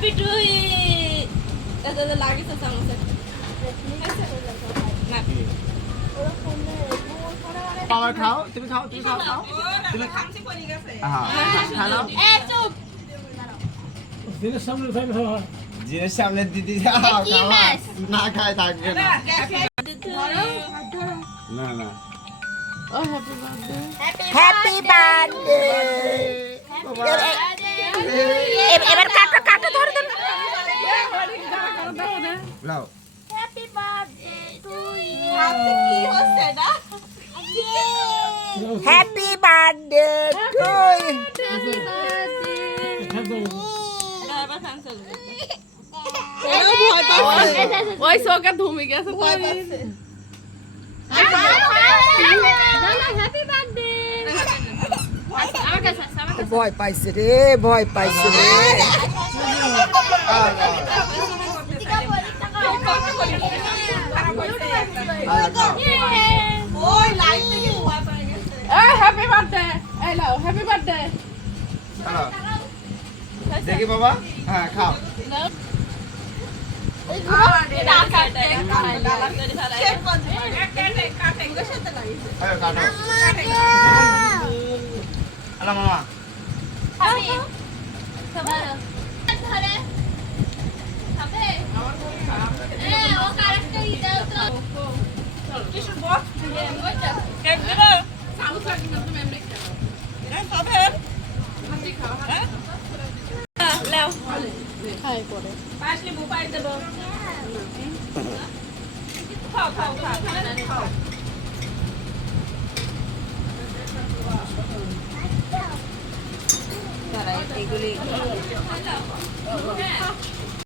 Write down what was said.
happy to এটা লাগিছে চামচে না খাবার খাও তুমি খাও খাও তুমি খামচি পড়ে গেছে হ্যাঁ খাও এ চুপ জিনিস সামনে দিদি খাও না খায় থাকবে না না না ও হ্যাপি বার্থডে হ্যাপি বার্থডে এবার কাটো কাটো ধরে দেন লাও হ্যাপি বার্থডে টু ইউ হাতে কি হচ্ছে না হ্যাপি বার্থডে টু ইউ বাবা থামছে ওই সোকা ধুমি গেছে ভয় পাচ্ছে হ্যাপি বার্থডে আমার কাছে ভয় পাইছে রে ভয় পাইছে রে ওই লাইট থেকে ভয় পড়ে গেছে এই হ্যাপি বার্থডে এই নাও হ্যাপি বার্থডে দেখি বাবা হ্যাঁ খাও কাটো হ্যালো মামা খাই পরে পাশে বুপাই দেব খাও খাও খাও খাও তারা এগুলি